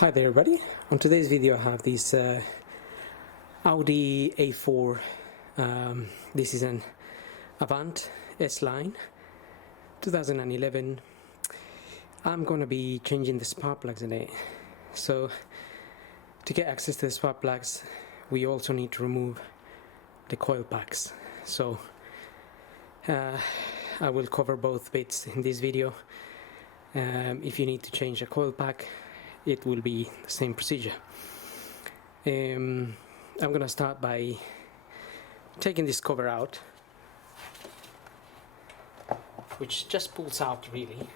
Hi there everybody. On today's video I have this Audi A4. This is an Avant S-Line 2011. I'm going to be changing the spark plugs in it. So to get access to the spark plugs we also need to remove the coil packs. So I will cover both bits in this video. If you need to change a coil pack, it will be the same procedure. I'm gonna start by taking this cover out, which just pulls out really.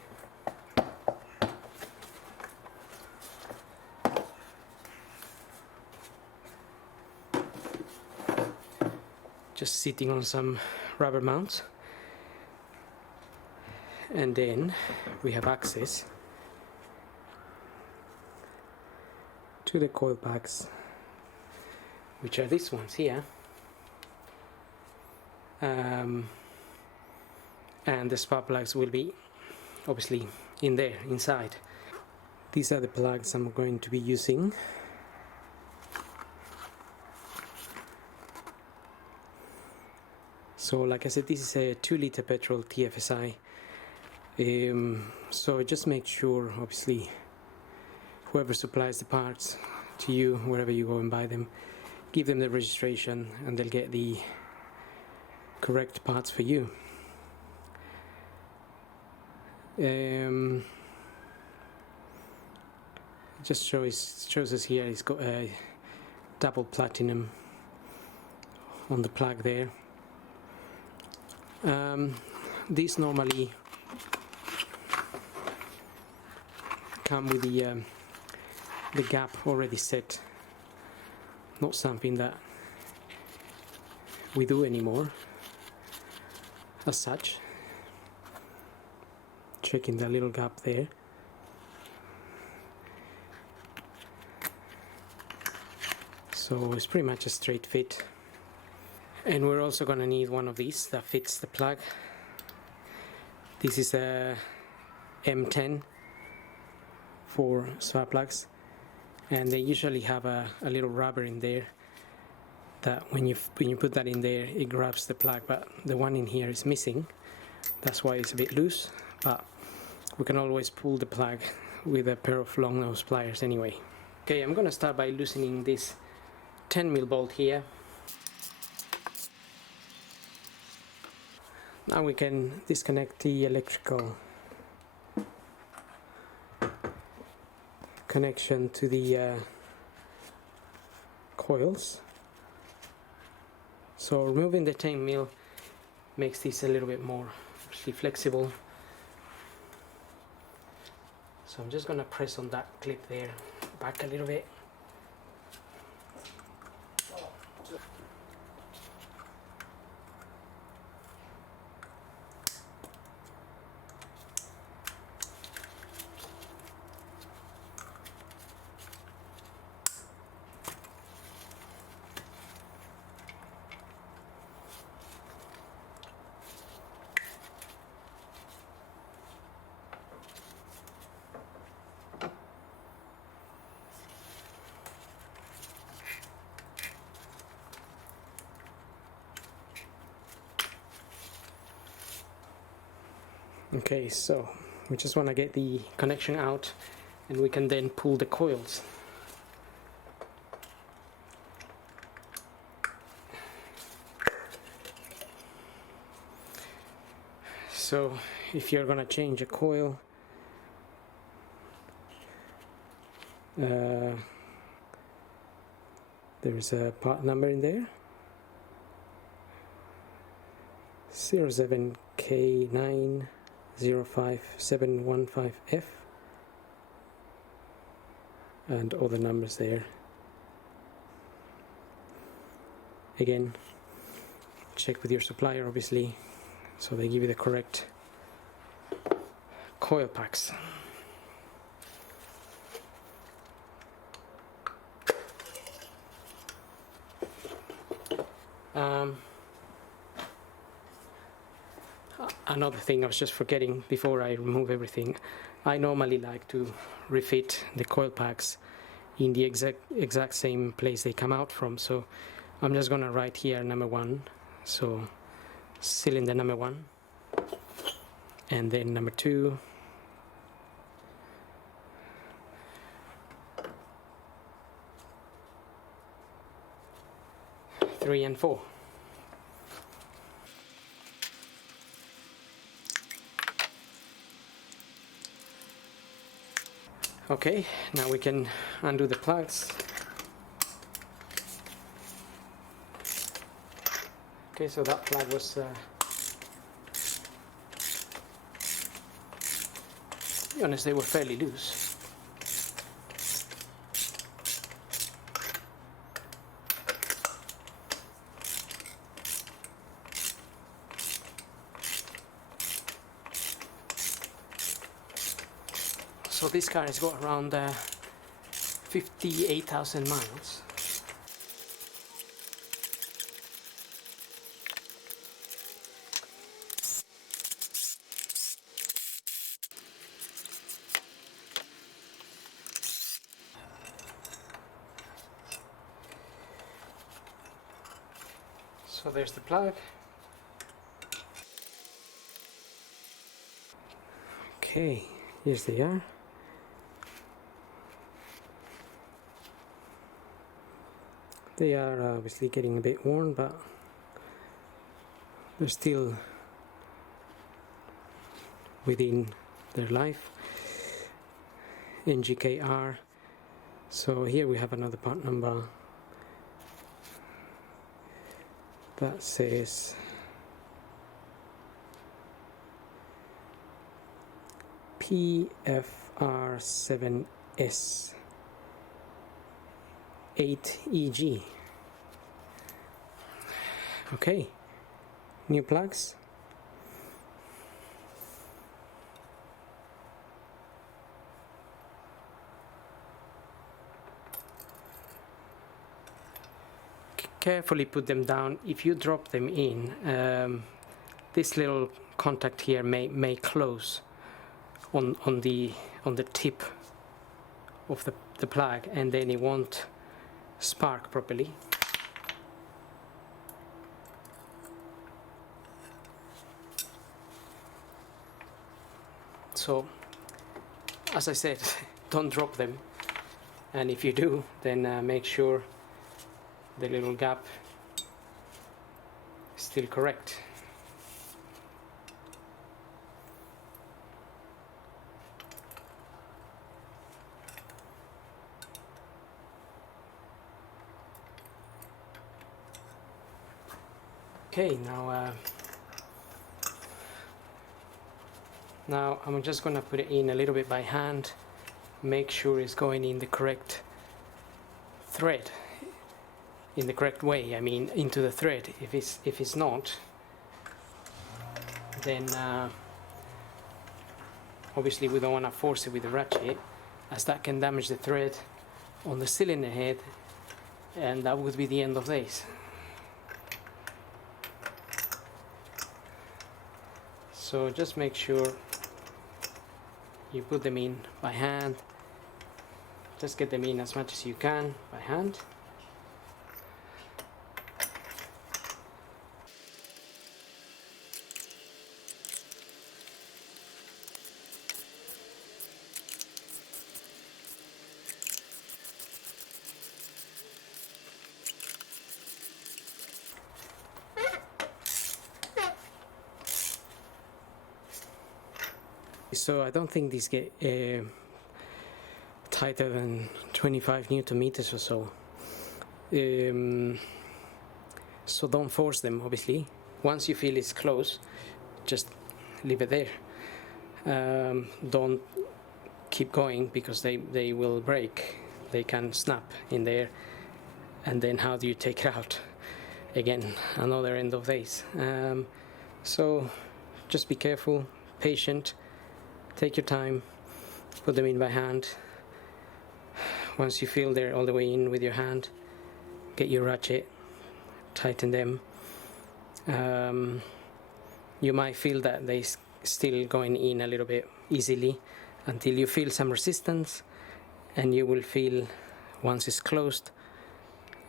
Just sitting on some rubber mounts, and then we have access to the coil packs, which are these ones here, and the spark plugs will be obviously in there inside. These are the plugs I'm going to be using. So like I said, this is a 2-liter petrol TFSI, so just make sure obviously whoever supplies the parts to you, wherever you go and buy them, give them the registration and they'll get the correct parts for you. Just shows us here it's got a double platinum on the plug there. These normally come with the gap already set, not something that we do anymore as such. Checking the little gap there. So it's pretty much a straight fit. And we're also going to need one of these that fits the plug. This is a M10 for spark plugs, and they usually have a little rubber in there that when you put that in there it grabs the plug, but the one in here is missing. That's why it's a bit loose, but we can always pull the plug with a pair of long nose pliers anyway. Okay, I'm gonna start by loosening this 10mm bolt here. Now we can disconnect the electrical connection to the coils. So removing the 10mm makes this a little bit more flexible. So I'm just going to press on that clip there, back a little bit. Okay, so we just want to get the connection out and we can then pull the coils. So if you're going to change a coil, there is a part number in there, 07K905715F, and all the numbers there. Again, check with your supplier obviously, so they give you the correct coil packs. Another thing I was just forgetting before I remove everything, I normally like to refit the coil packs in the exact same place they come out from. So I'm just gonna write here number 1, so cylinder number 1, and then number 2, three and 4. Okay, now we can undo the plugs. Okay, so that plug was to be honest, they were fairly loose. So this car has got around 58,000 miles. So there's the plug. Okay, here's the air. They are obviously getting a bit worn, but they're still within their life. NGKR. So here we have another part number that says PFR7S 8EG. Okay, new plugs. Carefully put them down. If you drop them in, this little contact here may close on the tip of the plug, and then it won't spark properly. So, as I said, don't drop them, and if you do, then make sure the little gap is still correct. Okay, now I'm just gonna put it in a little bit by hand, make sure it's going in the correct thread, in the correct way, I mean into the thread. If it's not, then obviously we don't want to force it with the ratchet, as that can damage the thread on the cylinder head, and that would be the end of this. So just make sure you put them in by hand. Just get them in as much as you can by hand. So I don't think these get tighter than 25 Newton meters or so. So don't force them, obviously. Once you feel it's close, just leave it there. Don't keep going, because they will break. They can snap in there, and then how do you take it out? Again, another end of days. So just be careful, patient. Take your time, put them in by hand. Once you feel they're all the way in with your hand, get your ratchet, tighten them. You might feel that they still going in a little bit easily until you feel some resistance, and you will feel once it's closed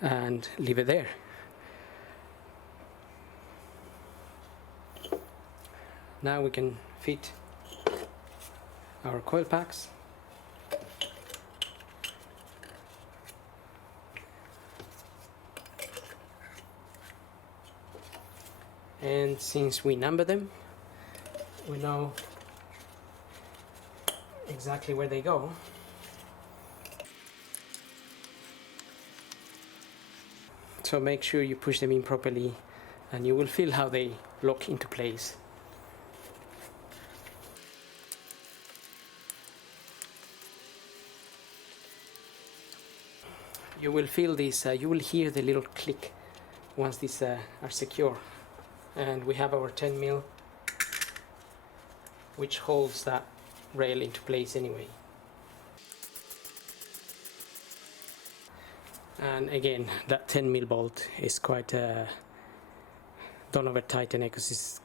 and leave it there. Now we can fit our coil packs. And since we number them, we know exactly where they go. So make sure you push them in properly and you will feel how they lock into place. You will feel this, you will hear the little click once these are secure. And we have our 10mm, which holds that rail into place anyway. And again, that 10mm bolt is quite, don't over tighten it because it's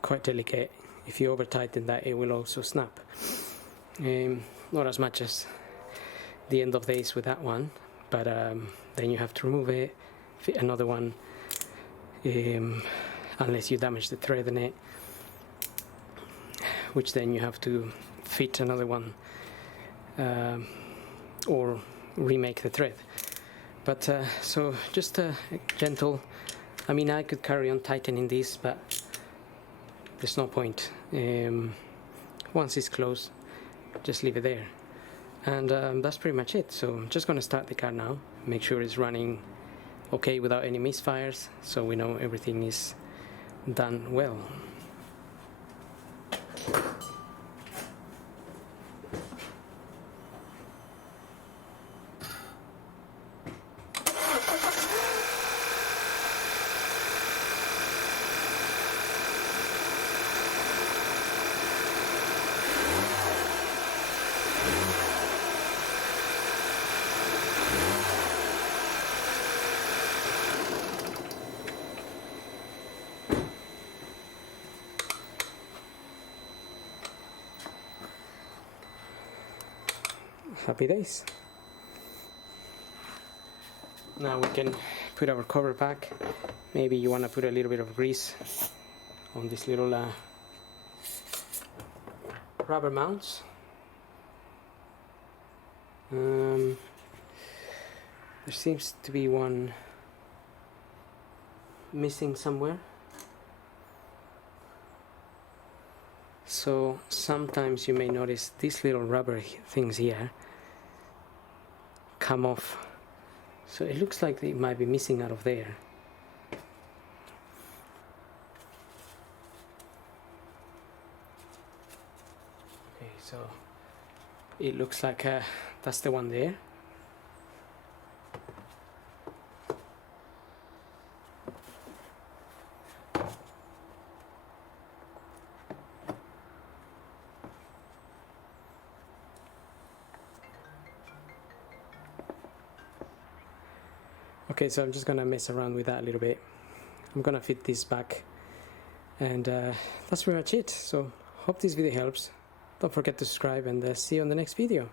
quite delicate. If you over tighten that, it will also snap. Not as much as the end of days with that one, but then you have to remove it, fit another one, unless you damage the thread in it, which then you have to fit another one or remake the thread. But so just gentle. I mean, I could carry on tightening this, but there's no point. Once it's closed, just leave it there. And that's pretty much it. So I'm just going to start the car now, make sure it's running okay without any misfires, so we know everything is done well. Happy days. Now we can put our cover back. Maybe you want to put a little bit of grease on these little rubber mounts. There seems to be one missing somewhere. So sometimes you may notice these little rubber things here come off, so it looks like they might be missing out of there. Okay, so it looks like that's the one there. Okay, so I'm just gonna mess around with that a little bit. I'm gonna fit this back, and that's pretty much it. So hope this video helps. Don't forget to subscribe, and see you on the next video.